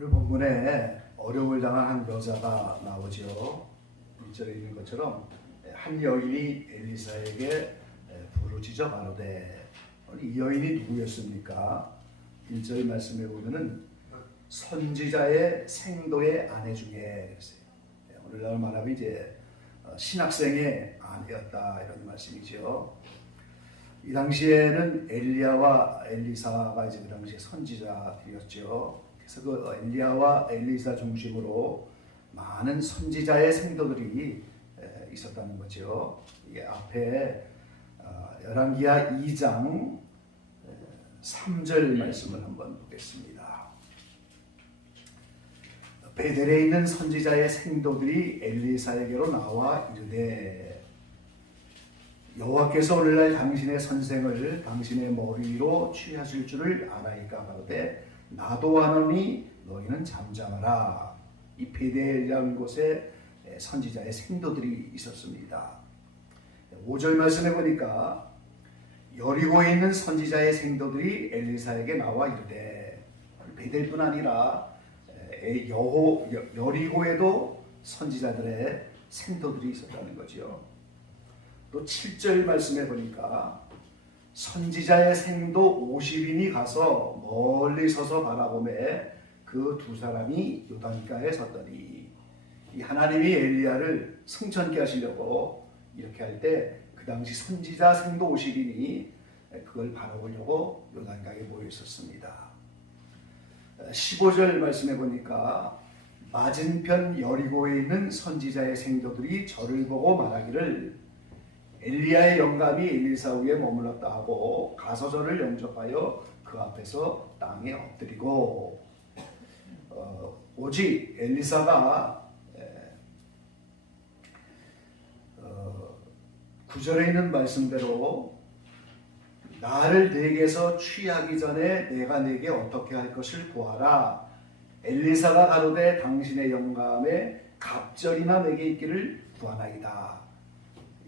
오늘 본문에 어려움을 당한 한 여자가 나오죠. 1절에 있는 것처럼 한 여인이 엘리사에게 부르짖어 가로되, 이 여인이 누구였습니까? 1절 말씀에 보면은 선지자의 생도의 아내 중에 그랬어요. 오늘날 말하면 이제 신학생의 아내였다 이런 말씀이죠. 이 당시에는 엘리야와 엘리사가 이제 그 당시에 선지자들이었죠. 그래서 그 엘리야와 엘리사 중심으로 많은 선지자의 생도들이 있었다는 거죠. 이게 앞에 열왕기하 2장 3절 말씀을 한번 보겠습니다. 베델에 있는 선지자의 생도들이 엘리사에게로 나와 이르되, 여호와께서 오늘날 당신의 선생을 당신의 머리 위로 취하실 줄을 알아이까 하되 나도 하노니 너희는 잠잠하라. 이 베델이라는 곳에 선지자의 생도들이 있었습니다. 5절 말씀해 보니까 여리고에 있는 선지자의 생도들이 엘리사에게 나와 이르되, 베델뿐 아니라 여리고에도 선지자들의 생도들이 있었다는 거죠. 또 7절 말씀해 보니까 선지자의 생도 50인이 가서 멀리 서서 바라보매 그 두 사람이 요단가에 섰더니, 이 하나님이 엘리야를 승천케 하시려고 이렇게 할 때 그 당시 선지자 생도 50인이 그걸 바라보려고 요단가에 모여 있었습니다. 15절 말씀해 보니까 맞은편 여리고에 있는 선지자의 생도들이 저를 보고 말하기를, 엘리야의 영감이 엘리사 위에 머물렀다 하고 가서 저를 영접하여 그 앞에서 땅에 엎드리고, 오직 엘리사가 9절에 있는 말씀대로 나를 네게서 취하기 전에 내가 네게 어떻게 할 것을 구하라. 엘리사가 가로되 당신의 영감에 갑절이나 내게 있기를 구하나이다.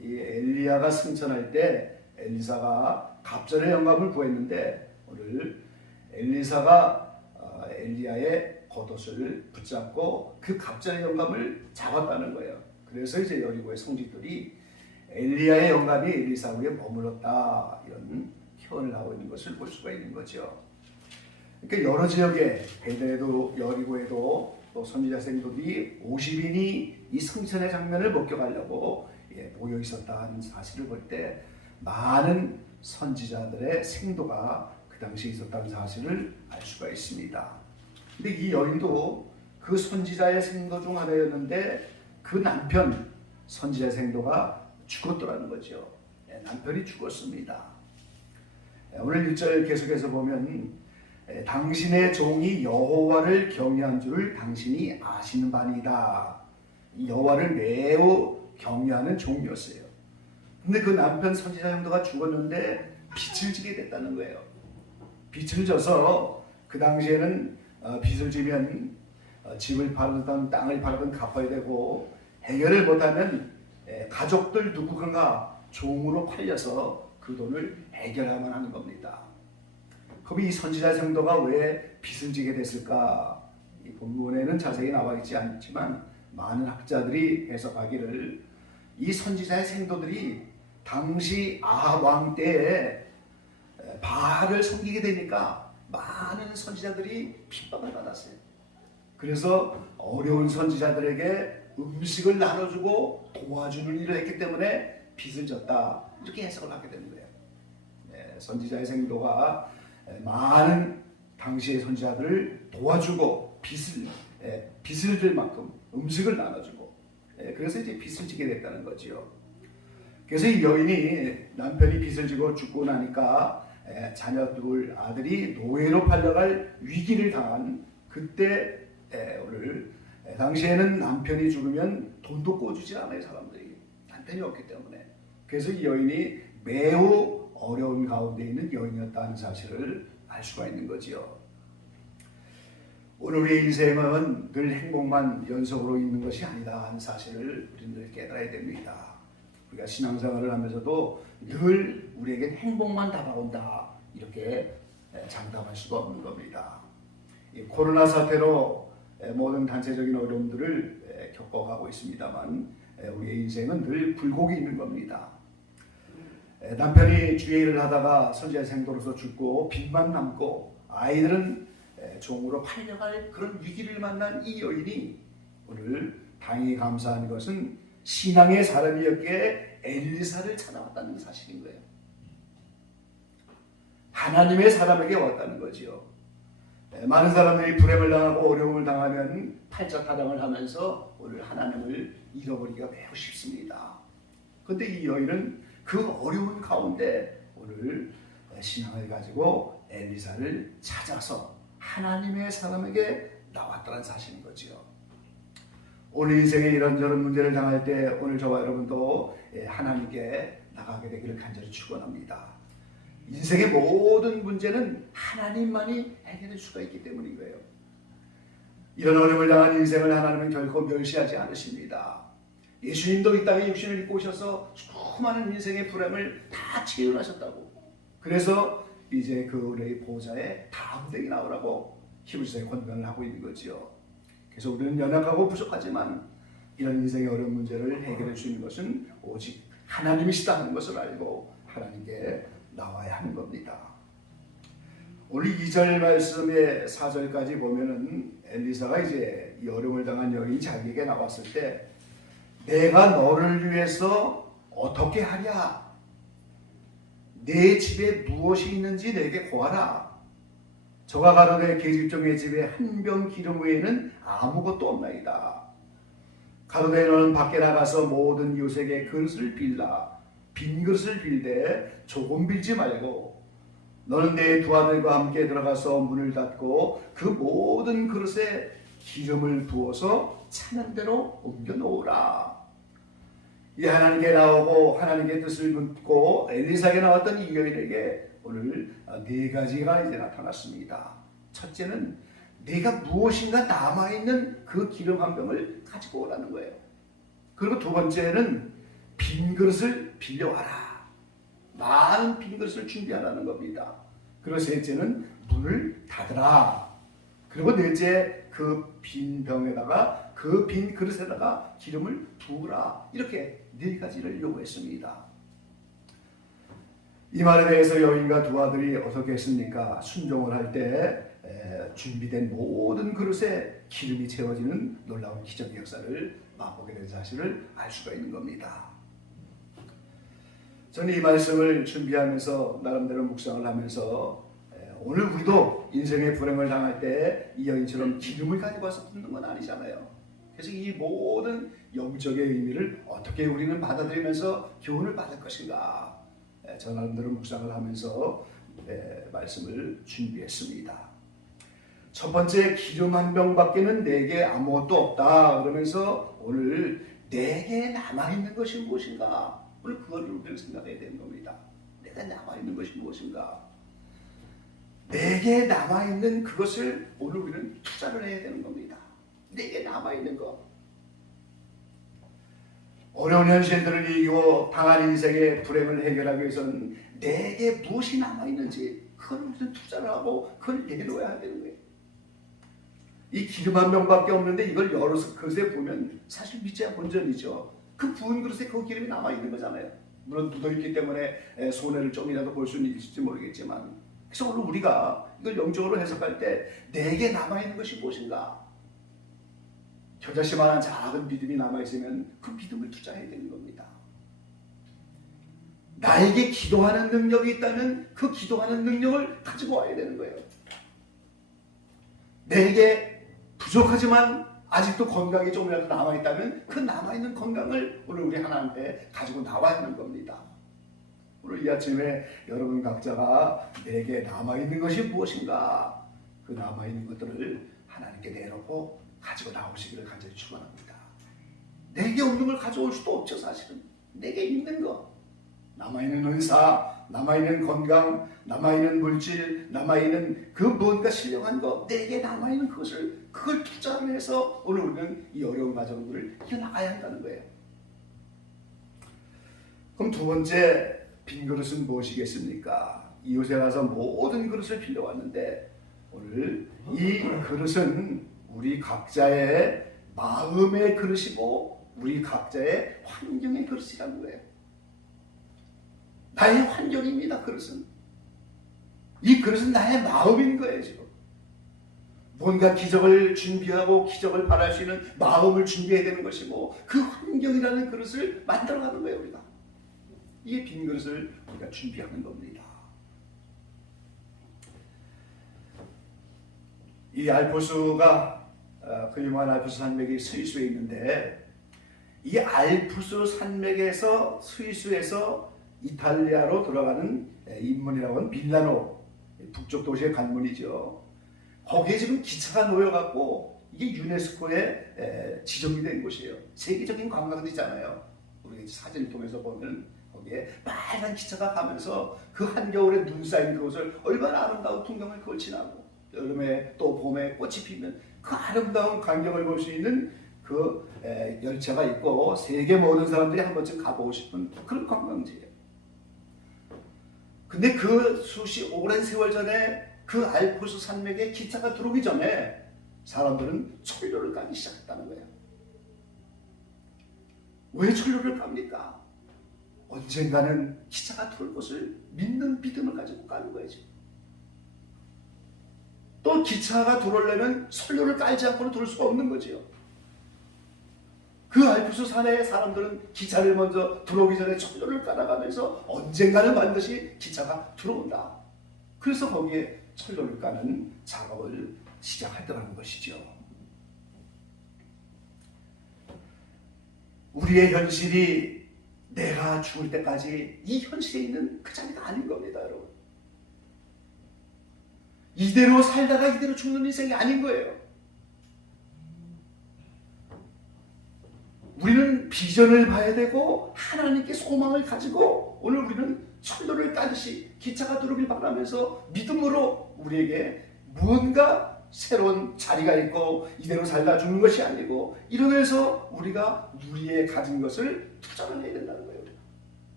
이 엘리야가 승천할 때 엘리사가 갑절의 영감을 구했는데, 오늘 엘리사가 엘리야의 겉옷을 붙잡고 그 갑절의 영감을 잡았다는 거예요. 그래서 이제 여리고의 성직들이 엘리야의 영감이 엘리사 위에 머물렀다 이런 표현을 하고 있는 것을 볼 수가 있는 거죠. 그러니까 여러 지역에 베델에도 여리고에도 또 선지자 생도들이 50인이 이 승천의 장면을 목격하려고 모여 있었다는 사실을 볼 때 많은 선지자들의 생도가 그 당시에 있었다는 사실을 알 수가 있습니다. 근데 이 여인도 그 선지자의 생도 중 하나였는데 그 남편 선지자의 생도가 죽었더라는 거죠. 남편이 죽었습니다. 오늘 1절 계속해서 보면 당신의 종이 여호와를 경외한 줄을 당신이 아시는 바니이다. 여호와를 매우 경외하는 종이었어요. 근데 그 남편 선지자 형도가 죽었는데 빚을 지게 됐다는 거예요. 빚을 져서 그 당시에는 빚을 지면 집을 팔든 땅을 팔든 갚아야 되고, 해결을 못하면 가족들 누군가 종으로 팔려서 그 돈을 해결하면 하는 겁니다. 그럼 이 선지자 생도가 왜 빚을 지게 됐을까? 이 본문에는 자세히 나와 있지 않지만 많은 학자들이 해석하기를, 이 선지자의 생도들이 당시 아합 왕 때에 바알을 섬기게 되니까 많은 선지자들이 핍박을 받았어요. 그래서 어려운 선지자들에게 음식을 나눠주고 도와주는 일을 했기 때문에 빚을 졌다, 이렇게 해석을 하게 되는 거예요. 선지자의 생도가 많은 당시의 선지자들을 도와주고 빚을 질 만큼 음식을 나눠주고, 그래서 이제 빚을 지게 됐다는 거지요. 그래서 이 여인이 남편이 빚을 지고 죽고 나니까 자녀 둘 아들이 노예로 팔려갈 위기를 당한 그때, 오늘 당시에는 남편이 죽으면 돈도 꿔주지 않아요. 사람들이 남편이 없기 때문에. 그래서 이 여인이 매우 어려운 가운데 있는 여인이었다는 사실을 알 수가 있는 거지요. 오늘 우리의 인생은 늘 행복만 연속으로 있는 것이 아니다 하는 사실을 우리는 깨달아야 됩니다. 우리가 신앙생활을 하면서도 늘 우리에겐 행복만 다가온다, 이렇게 장담할 수가 없는 겁니다. 이 코로나 사태로 모든 단체적인 어려움들을 겪어가고 있습니다만 우리의 인생은 늘 굴곡이 있는 겁니다. 남편이 주의 일을 하다가 선지자생도로서 죽고 빚만 남고 아이들은 종으로 팔려갈 그런 위기를 만난 이 여인이 오늘 당연히 감사한 것은 신앙의 사람이었기에 엘리사를 찾아왔다는 사실인 거예요. 하나님의 사람에게 왔다는 거지요. 많은 사람들이 불행을 당하고 어려움을 당하면 팔자타령을 하면서 오늘 하나님을 잃어버리기가 매우 쉽습니다. 그런데 이 여인은 그 어려운 가운데 오늘 신앙을 가지고 엘리사를 찾아서 하나님의 사람에게 나왔다는 사실인 거지요. 오늘 인생에 이런저런 문제를 당할 때 오늘 저와 여러분도 하나님께 나가게 되기를 간절히 축원합니다. 인생의 모든 문제는 하나님만이 해결할 수가 있기 때문인 거예요. 이런 어려움을 당한 인생을 하나님은 결코 멸시하지 않으십니다. 예수님도 이 땅에 육신을 입고 오셔서 수많은 인생의 불행을 다 치유하셨다고. 그래서 이제 그 은혜의 보좌에 다음 댁이 나오라고 히브리서에 권면을 하고 있는 거지요. 그래서 우리는 연약하고 부족하지만 이런 인생의 어려운 문제를 해결해 주는 것은 오직 하나님이시다는 것을 알고 하나님께 나와야 하는 겁니다. 오늘 2절 말씀의 4절까지 보면은 엘리사가 이제 이 어려움을 당한 여인이 자기에게 나왔을 때 내가 너를 위해서 어떻게 하랴? 내 집에 무엇이 있는지 내게 고하라. 저가 가로되 계집종의 집에 한 병 기름 외에는 아무것도 없나이다. 가로되 너는 밖에 나가서 모든 이웃에게 그릇을 빌라. 빈 그릇을 빌되 조금 빌지 말고 너는 내 두 아들과 함께 들어가서 문을 닫고 그 모든 그릇에 기름을 부어서 차는 대로 옮겨 놓으라. 이 하나님께 나오고 하나님께 뜻을 묻고 엘리사에게 나왔던 이 여인에게 오늘 네 가지가 이제 나타났습니다. 첫째는 내가 무엇인가 남아있는 그 기름 한 병을 가지고 오라는 거예요. 그리고 두 번째는 빈 그릇을 빌려와라. 많은 빈 그릇을 준비하라는 겁니다. 그리고 셋째는 문을 닫으라. 그리고 넷째 그 빈 병에다가 그 빈 그릇에다가 기름을 부으라. 이렇게 네 가지를 요구했습니다. 이 말에 대해서 여인과 두 아들이 어떻게 했습니까? 순종을 할 때 준비된 모든 그릇에 기름이 채워지는 놀라운 기적의 역사를 맛보게 된 사실을 알 수가 있는 겁니다. 저는 이 말씀을 준비하면서 나름대로 묵상을 하면서 오늘 우리도 인생의 불행을 당할 때 이 여인처럼 기름을 가지고 와서 붓는 건 아니잖아요. 그래서 이 모든 영적의 의미를 어떻게 우리는 받아들이면서 교훈을 받을 것인가, 저 나름대로 묵상을 하면서 말씀을 준비했습니다. 첫 번째, 기름 한 병밖에는 내게 아무것도 없다 그러면서 오늘 내게 남아있는 것이 무엇인가, 오늘 그거를 우리는 생각해야 되는 겁니다. 내가 남아있는 것이 무엇인가, 내게 남아있는 그것을 오늘 우리는 투자를 해야 되는 겁니다. 내게 남아있는 것. 어려운 현실들을 이기고 당한 인생의 불행을 해결하기 위해서는 내게 무엇이 남아있는지 그걸 우리는 투자를 하고 그걸 내놓아야 되는 거예요. 이 기름 한 병밖에 없는데 이걸 열어서 그릇에 보면 사실 미제야 본전이죠. 그 부은 그릇에 그 기름이 남아있는 거잖아요. 물론 묻어있기 때문에 손해를 조금이라도 볼 수는 있을지 모르겠지만, 그래서 오늘 우리가 이걸 영적으로 해석할 때 내게 남아있는 것이 무엇인가, 겨자씨만한 작은 믿음이 남아있으면 그 믿음을 투자해야 되는 겁니다. 나에게 기도하는 능력이 있다면 그 기도하는 능력을 가지고 와야 되는 거예요. 내게 부족하지만 아직도 건강이 조금이라도 남아있다면 그 남아있는 건강을 오늘 우리 하나님께 가지고 나와야 하는 겁니다. 오늘 이 아침에 여러분 각자가 내게 남아있는 것이 무엇인가, 그 남아있는 것들을 하나님께 내놓고 가지고 나오시기를 간절히 축원합니다. 내게 없는 걸 가져올 수도 없죠. 사실은 내게 있는 것, 남아있는 은사, 남아있는 건강, 남아있는 물질, 남아있는 그 뭔가 신령한 것, 내게 남아있는 그걸 투자를 해서 오늘 우리는 이 어려운 과정들을 이겨나가야 한다는 거예요. 그럼 두 번째, 빈 그릇은 무엇이겠습니까? 이웃에 가서 모든 그릇을 빌려왔는데 오늘 이 그릇은 우리 각자의 마음의 그릇이고 우리 각자의 환경의 그릇이라는 거예요. 나의 환경입니다. 그릇은. 이 그릇은 나의 마음인 거예요. 지금 뭔가 기적을 준비하고 기적을 바랄 수 있는 마음을 준비해야 되는 것이고 그 환경이라는 그릇을 만들어가는 거예요. 우리가 이 빈 그릇을 우리가 준비하는 겁니다. 이 알프스가 그 유명한 알프스 산맥이 스위스에 있는데 이 알프스 산맥에서 스위스에서 이탈리아로 돌아가는 인문이라고 하는 밀라노 북쪽 도시의 관문이죠. 거기에 지금 기차가 놓여갖고 이게 유네스코에 지정이 된 곳이에요. 세계적인 관광지잖아요. 우리 사진을 통해서 보면 거기에 빨간 기차가 가면서 그 한겨울에 눈 쌓인 그곳을 얼마나 아름다운 풍경을 그걸 지나고 여름에 또 봄에 꽃이 피면 그 아름다운 광경을 볼 수 있는 그 열차가 있고 세계 모든 사람들이 한 번쯤 가보고 싶은 그런 관광지예요. 근데 그 오랜 세월 전에 그 알프스 산맥에 기차가 들어오기 전에 사람들은 철로를 까기 시작했다는 거예요. 왜 철로를 깝니까? 언젠가는 기차가 들어올 것을 믿는 믿음을 가지고 까는 거예요. 또 기차가 들어오려면 철로를 깔지 않고는 들어올 수가 없는 거지요. 그 알프스 산에 사람들은 기차를 먼저 들어오기 전에 철로를 깔아가면서 언젠가는 반드시 기차가 들어온다. 그래서 거기에 철로를 까는 작업을 시작하더라는 것이죠. 우리의 현실이 내가 죽을 때까지 이 현실에 있는 그 자리가 아닌 겁니다, 여러분. 이대로 살다가 이대로 죽는 인생이 아닌 거예요. 우리는 비전을 봐야 되고 하나님께 소망을 가지고 오늘 우리는 철로를 까듯이 기차가 들어오길 바라면서 믿음으로 우리에게 무언가 새로운 자리가 있고 이대로 살다 죽는 것이 아니고 이러면서 우리가 우리의 가진 것을 투자를 해야 된다는 거예요.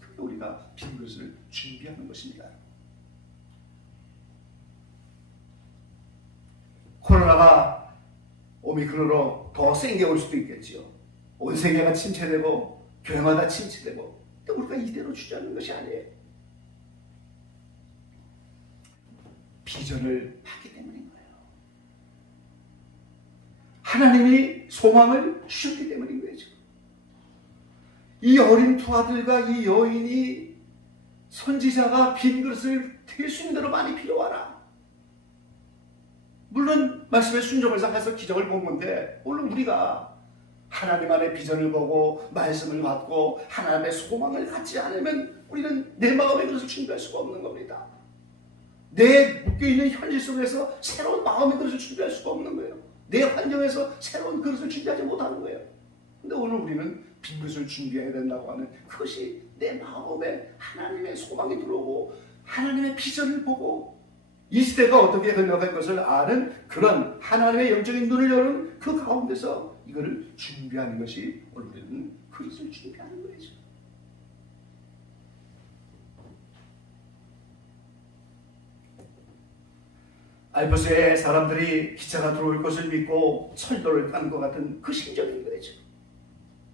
그게 우리가 빈 것을 준비하는 것입니다. 코로나가 오미크론으로 더 센 게 올 수도 있겠지요. 온 세계가 침체되고 교회마다 침체되고 또 우리가 이대로 주저하는 것이 아니에요. 비전을 하기 때문인 거예요. 하나님이 소망을 주셨기 때문인 거예요. 이 어린 두 아들과 이 여인이 선지자가 빈 그릇을 될 수 있는 대로 많이 빌어와라. 물론 말씀에 순종을 해서 기적을 본 건데 오늘 우리가 하나님 안에 비전을 보고 말씀을 받고 하나님의 소망을 갖지 않으면 우리는 내 마음의 그릇을 준비할 수가 없는 겁니다. 내 묶여있는 현실 속에서 새로운 마음의 그릇을 준비할 수가 없는 거예요. 내 환경에서 새로운 그릇을 준비하지 못하는 거예요. 근데 오늘 우리는 빈 그릇을 준비해야 된다고 하는 그것이 내 마음에 하나님의 소망이 들어오고 하나님의 비전을 보고 이 시대가 어떻게 흘러갈 것을 아는 그런 하나님의 영적인 눈을 여는 그 가운데서 이거를 준비하는 것이 오늘 우리는 그릇을 준비하는 거예요. 알프스의 사람들이 기차가 들어올 것을 믿고 철도를 까는 것 같은 그 심정인 거예요.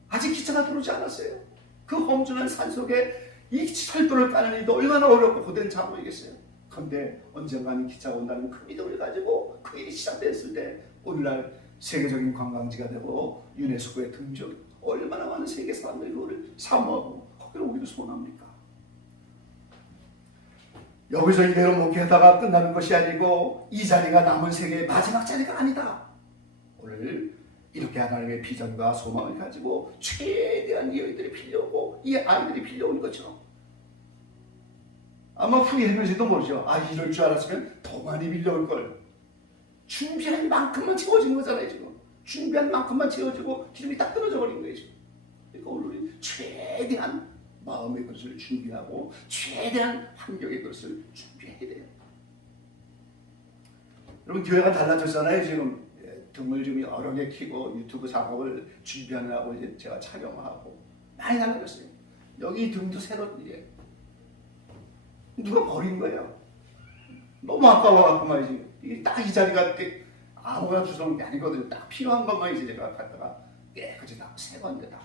아직 기차가 들어오지 않았어요. 그 험준한 산속에 이 철도를 까는 일도 얼마나 어렵고 고된 작업이겠어요. 그런데 언젠가는 기차가 온다는 그 믿음을 가지고 그 일이 시작됐을 때 오늘날 세계적인 관광지가 되고 유네스코에 등재되고 얼마나 많은 세계 사람들이 그거를 사모하고 거기로 오기를 소원합니까? 여기서 이대로 목회하다가 끝나는 것이 아니고 이 자리가 남은 세계의 마지막 자리가 아니다. 오늘 이렇게 하나님의 비전과 소망을 가지고 최대한 이 아이들이 빌려오고 이 아이들이 빌려온 것처럼 아마 후회하면서도 모르죠. 아, 이럴 줄 알았으면 더 많이 빌려올 걸. 준비한 만큼만 채워진 거잖아요. 지금 준비한 만큼만 채워지고 기름이 딱 끊어져 버린 거예요. 지금. 그러니까 오늘 우리 최대한 마음의 것을 준비하고 최대한 환경의 것을 준비해야 돼요. 여러분 교회가 달라졌잖아요. 지금 등을 좀 여러 개 켜고 유튜브 작업을 준비하느라고 이제 제가 촬영하고 많이 달라졌어요. 여기 등도 새로 이제 누가 버린 거예요. 너무 아까워갖고 말이지. 딱 이 자리가 아무거나 주워놓은 게 아니거든요. 딱 필요한 것만 이제 제가 갖다가 깨끗이 다 새 겁니다.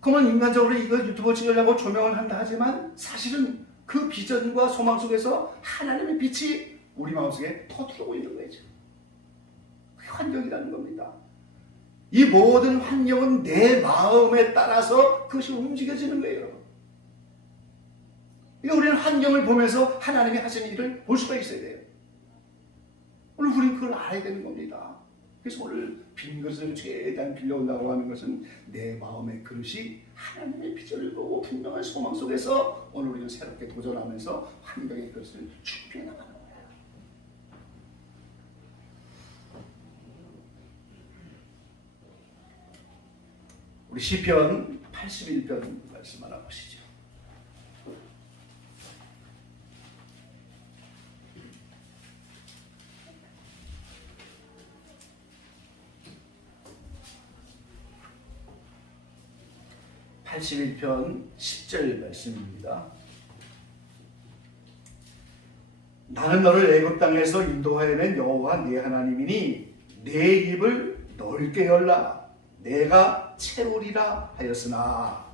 그러면 인간적으로 이거 유튜브 찍으려고 조명을 한다 하지만 사실은 그 비전과 소망 속에서 하나님의 빛이 우리 마음속에 터뜨리고 있는 거죠. 그게 환경이라는 겁니다. 이 모든 환경은 내 마음에 따라서 그것이 움직여지는 거예요. 그러니까 우리는 환경을 보면서 하나님이 하시는 일을 볼 수가 있어야 돼요. 오늘 우리는 그걸 알아야 되는 겁니다. 그래서 오늘 빈 그릇을 최대한 빌려온다고 하는 것은 내 마음의 그릇이 하나님의 비전을 보고 분명한 소망 속에서 오늘 우리는 새롭게 도전하면서 환경의 그릇을 준비해 나가는 거예요. 우리 시편 81편 말씀 하나 보시죠. (81편) 10절 말씀입니다. 나는 너를 애굽 땅에서 인도하여낸 여호와 네 하나님이니 내 입을 넓게 열라 내가 채우리라 하였으나,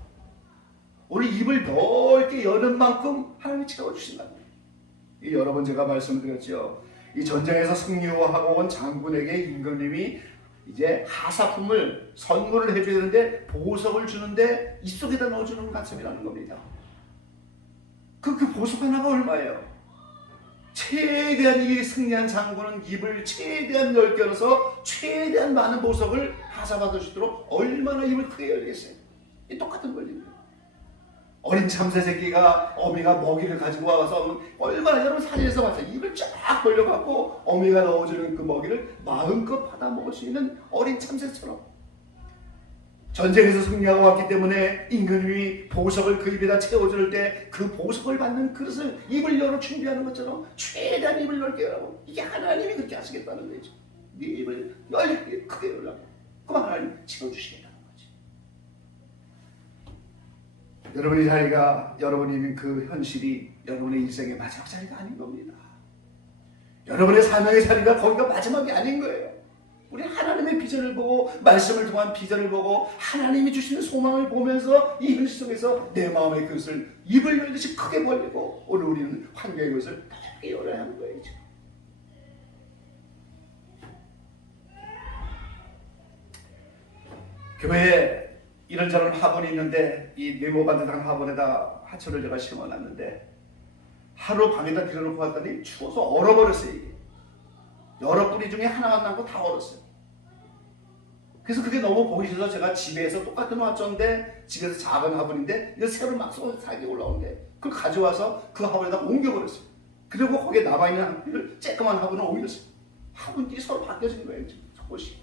우리 입을 넓게 여는 만큼 하나님이 채워주신다는 거예요. 여러 번 제가 말씀을 드렸죠. 이 전쟁에서 승리하고 온 장군에게 임금님이 이제 하사품을 선물을 해줘야 되는데 보석을 주는데 입속에다 넣어주는 가슴이라는 겁니다. 그 보석 하나가 얼마예요? 최대한 이 승리한 장군은 입을 최대한 넓게 열어서 최대한 많은 보석을 하사받을 수 있도록 얼마나 입을 크게 열겠어요. 이 똑같은 권리입니다. 어린 참새 새끼가 어미가 먹이를 가지고 와서 얼마나, 여러분 사진에서 봤어요. 입을 쫙 벌려갖고 어미가 넣어주는 그 먹이를 마음껏 받아 먹을 수 있는 어린 참새처럼, 전쟁에서 승리하고 왔기 때문에 임금님이 보석을 그 입에다 채워줄 때 그 보석을 받는 그릇을 입을 열어 준비하는 것처럼 최대한 입을 넓게 열라고, 이게 하나님이 그렇게 하시겠다는 거죠. 네 입을 넓게 크게 열라고, 그럼 하나님 채워주시겠다는 거죠. 여러분의 자리가, 여러분이 있는 그 현실이 여러분의 인생의 마지막 자리가 아닌 겁니다. 여러분의 사명의 자리가 거기가 마지막이 아닌 거예요. 우리 하나님의 비전을 보고, 말씀을 통한 비전을 보고, 하나님이 주시는 소망을 보면서 이 현실 속에서 내 마음의 그릇을 입을 열듯이 크게 벌리고, 오늘 우리는 환경의 그릇을 넓게 열어야 하는 거예요. 교회에 이런저런 화분이 있는데, 이 네모반듯한 화분에다 화초를 제가 심어놨는데 하루 방에다 들여놓고 왔더니 추워서 얼어버렸어요. 이게 여러 뿌리 중에 하나만 남고 다 얼었어요. 그래서 그게 너무 보기 싫어서 제가 집에서 똑같은 화초인데, 집에서 작은 화분인데 이거 새로 막 살게 올라오는데 그걸 가져와서 그 화분에다 옮겨버렸어요. 그리고 거기에 남아있는 한 쬐끄만 화분을 옮겼어요. 화분끼리 서로 바뀌어진 거예요. 조금씩.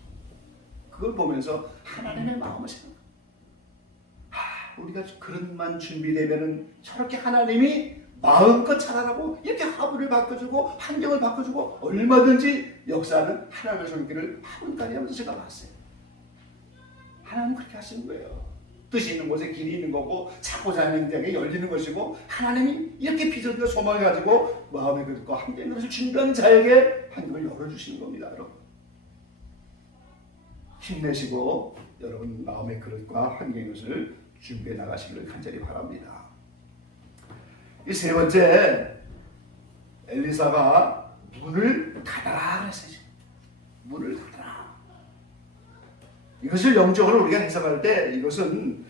그걸 보면서 하나님의 마음을 생각합니다. 우리가 그릇만 준비되면은 저렇게 하나님이 마음껏 자라라고 이렇게 화분을 바꿔주고 환경을 바꿔주고 얼마든지 역사하는 하나님의 손길을 화분까지 하면서 제가 봤어요. 하나님 그렇게 하시는 거예요. 뜻이 있는 곳에 길이 있는 거고, 찾고자 하는 데에 열리는 것이고, 하나님이 이렇게 비전과 소망을 가지고 마음의 그릇과 환경의 그릇을 준비한 자에게 환경을 열어주시는 겁니다. 여러분 힘내시고 여러분 마음의 그릇과 환경의 그릇을 준비해 나가시기를 간절히 바랍니다. 이 세 번째, 엘리사가 문을 닫아라 그랬어요. 문을 닫아라. 이것을 영적으로 우리가 해석할 때 이것은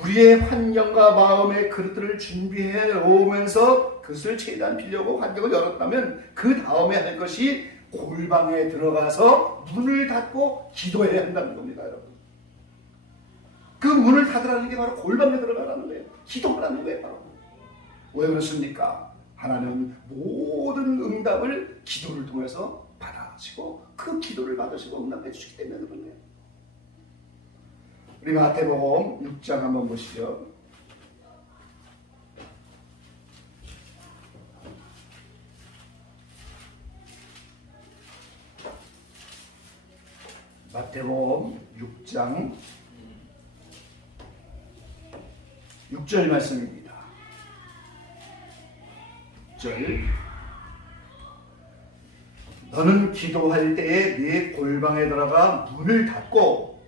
우리의 환경과 마음의 그릇들을 준비해 오면서 그것을 최대한 빌려고 환경을 열었다면 그 다음에 할 것이 골방에 들어가서 문을 닫고 기도해야 한다는 겁니다. 여러분, 그 문을 닫으라는 게 바로 골방에 들어가라는 거예요. 기도하라는 거예요. 바로. 왜 그렇습니까? 하나님은 모든 응답을 기도를 통해서 받아주시고 그 기도를 받으시고 응답해 주시기 때문에 그런 거예요. 우리 마태복음 6장 한번 보시죠. 마태복음 6장 6절 말씀입니다. 6절 너는 기도할 때에 네 골방에 들어가 문을 닫고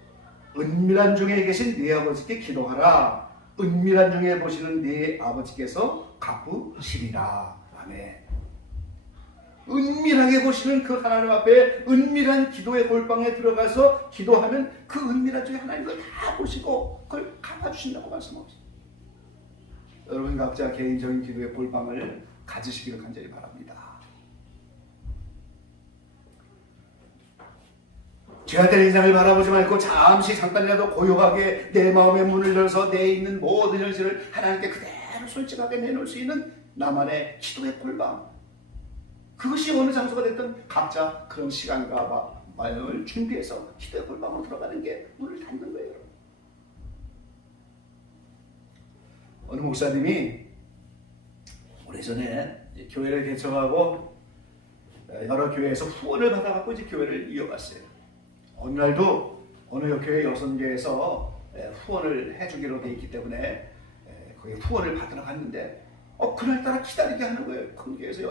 은밀한 중에 계신 네 아버지께 기도하라. 은밀한 중에 보시는 네 아버지께서 갚으시리라. 아멘. 은밀하게 보시는 그 하나님 앞에 은밀한 기도의 골방에 들어가서 기도하면 그 은밀한 중에 하나님을 다 보시고 그걸 갚아주신다고 말씀하십니다. 여러분 각자 개인적인 기도의 골방을 가지시기를 간절히 바랍니다. 죄악된 인생을 바라보지 말고 잠깐이라도 고요하게 내 마음의 문을 열어서 내 있는 모든 현실을 하나님께 그대로 솔직하게 내놓을 수 있는 나만의 기도의 골방, 그것이 어느 장소가 됐든 각자 그런 시간과 마음을 준비해서 기도의 골방으로 들어가는 게 문을 닫는 거예요. 어느 목사님이 오래전에 교회를 개척하고 여러 교회에서 후원을 받아갖고 이제 교회를 이어갔어요. 어느 날도 어느 교회 여성교회에서 후원을 해주기로 돼 있기 때문에 거기 후원을 받으러 갔는데 그날따라 기다리게 하는 거예요. 큰 교회에서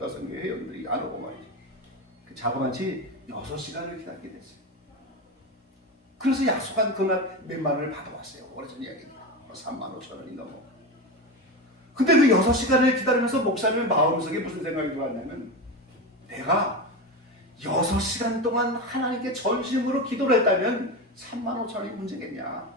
여성교회 회원들이 안 오고 말이죠. 자그마치 6시간을 기다리게 됐어요. 그래서 약속한 그날 몇만 원을 받아왔어요. 오래전 이야기입니다. 3만 5천 원이 넘어. 근데 그 6시간을 기다리면서 목사님 마음속에 무슨 생각이 들었냐면, 내가 6시간 동안 하나님께 전심으로 기도를 했다면 3만 5천 원이 문제겠냐.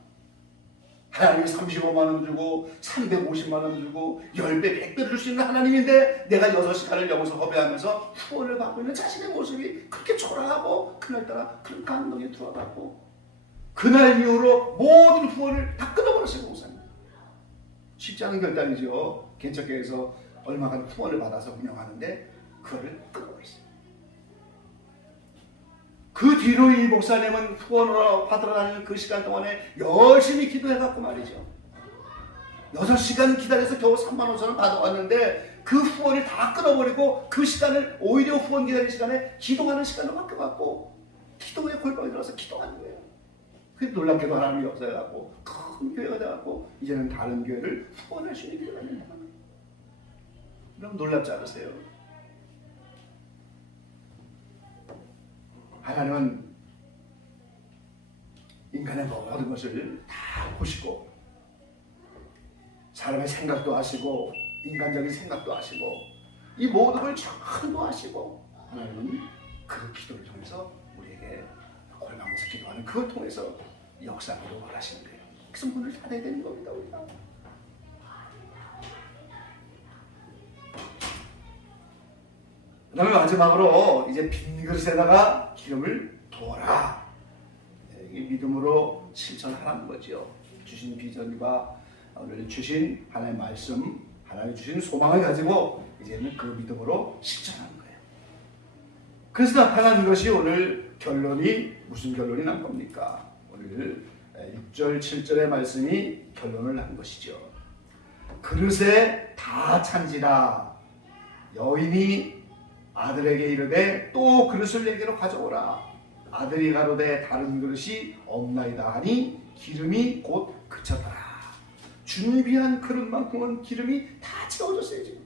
하나님이 35만 원 주고 350만 원 주고 10배 100배를 줄 수 있는 하나님인데 내가 6시간을 여기서 허비하면서 후원을 받고 있는 자신의 모습이 그렇게 초라하고 그날따라 그런 감동에 들어갔고, 그날 이후로 모든 후원을 다 끊어버렸어요. 목사님. 쉽지 않은 결단이죠. 개척교회에서 얼마간 후원을 받아서 운영하는데 그거를 끊어버렸어요. 그 뒤로 이 목사님은 후원을 받으러 다니는 그 시간 동안에 열심히 기도해갖고 말이죠. 6시간 기다려서 겨우 3만 5천 원 받아왔는데 그 후원을 다 끊어버리고 그 시간을 오히려 후원 기다리는 시간에 기도하는 시간으로 바뀌어갖고 기도의 골방에 들어가서 기도하는 거예요. 그 놀랍게도 하나님이 역사해갖고 큰 교회가 돼갖고 이제는 다른 교회를 후원할 수 있는 교회가 된다. 그럼 놀랍지 않으세요? 하나님은 인간의 모든 것을 다 보시고 사람의 생각도 아시고 인간적인 생각도 아시고 이 모든 걸 전부 아시고, 하나님은 그 기도를 통해서 우리에게 골방에서 기도하는 그걸 통해서 역사로 원하시는 거예요. 그래서 문을 닫아야 되는 겁니다. 우리가. 그 다음에 마지막으로 이제 빈 그릇에다가 기름을 부어라. 이 믿음으로 실천하라는 거죠. 주신 비전과 오늘 주신 하나님의 말씀, 하나님 주신 소망을 가지고 이제는 그 믿음으로 실천하는 거예요. 그래서 나타나는 것이 오늘 결론이 무슨 결론이 난 겁니까? 오늘 6절 7절의 말씀이 결론을 난 것이죠. 그릇에 다 찬지라. 여인이 아들에게 이르되 또 그릇을 내게로 가져오라. 아들이 가로되 다른 그릇이 없나이다 하니 기름이 곧 그쳤더라. 준비한 그릇만큼은 기름이 다 채워졌어요. 지금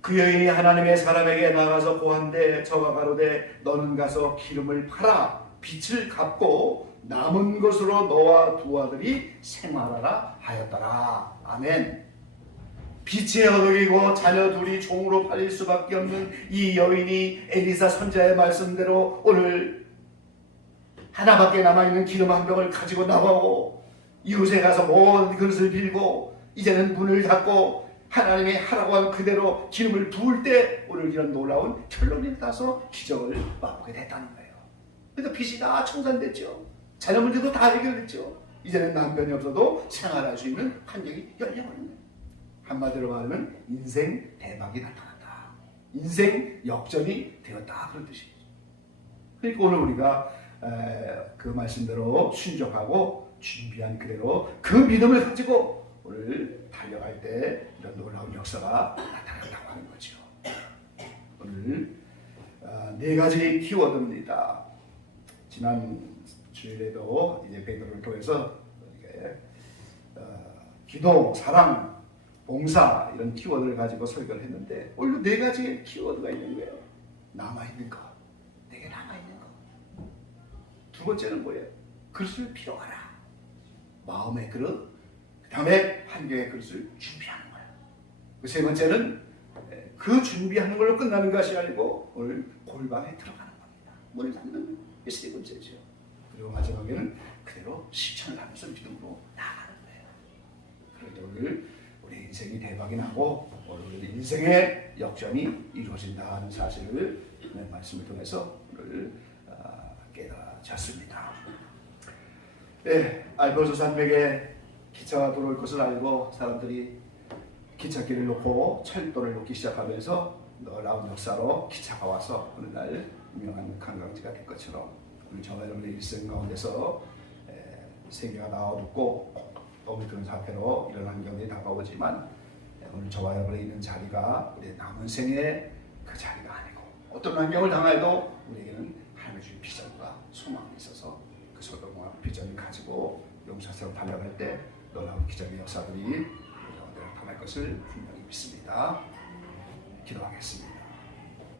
그 여인이 하나님의 사람에게 나가서 고한데 저가 가로되 너는 가서 기름을 팔아 빚을 갚고 남은 것으로 너와 두 아들이 생활하라 하였더라. 아멘. 빚에 어덕이고 자녀 둘이 종으로 팔릴 수밖에 없는 이 여인이 엘리사 선지자의 말씀대로 오늘 하나밖에 남아있는 기름 한 병을 가지고 나가고 이웃에 가서 모든 그릇을 빌고 이제는 문을 닫고 하나님이 하라고 한 그대로 기름을 부을 때 오늘 이런 놀라운 결론이 나서 기적을 맛보게 됐다는 거예요. 그러니까 빚이 다 청산됐죠. 자녀 문제도 다 해결됐죠. 이제는 남편이 없어도 생활할 수 있는 환경이 열려버린 거예요. 한마디로 말하면 인생 대박이 나타났다. 인생 역전이 되었다. 그런 뜻이죠. 그러니까 오늘 우리가 그 말씀대로 순종하고 준비한 그대로 그 믿음을 가지고 오늘 달려갈 때 이런 놀라운 역사가 나타난다고 하는 거죠. 오늘 4가지 키워드입니다. 지난 주일에도 이제 베드로를 통해서 기도, 사랑, 봉사 이런 키워드를 가지고 설교를 했는데 오히려 네 가지의 키워드가 있는 거예요. 남아있는 것, 내게 남아있는 것. 두 번째는 뭐예요? 그릇을 필요하라. 마음의 그릇, 그 다음에 환경의 그릇을 준비하는 거예요. 그 세 번째는 그 준비하는 걸로 끝나는 것이 아니고 오늘 골방에 들어가는 겁니다. 문을 닫는 게 세 번째죠. 그리고 마지막에는 그대로 실천을 하면서 믿음으로 나아가는 거예요. 그런데 오늘 우리 인생이 대박이 나고 오늘 인생의 역전이 이루어진다는 사실을 말씀을 통해서 오늘 깨닫습니다. 네, 알프스 산맥에 기차가 들어올 것을 알고 사람들이 기찻길을 놓고 철도를 놓기 시작하면서 놀라운 역사로 기차가 와서 어느 날 유명한 관광지가 될 것처럼 오늘 저와 여러분의 일생 가운데서 세계가 나와붙고 너무 그런 사태로 이런 환경이 다가오지만 오늘 저와 여러분이 있는 자리가 우리의 남은 생의 그 자리가 아니고 어떤 환경을 당해도 우리에게는 하나님의 주신 비전과 소망이 있어서 그 소망과 비전을 가지고 용사처럼 달려갈 때 놀라운 기적의 역사들이 우리 가운데 나타날 것을 분명히 믿습니다. 기도하겠습니다.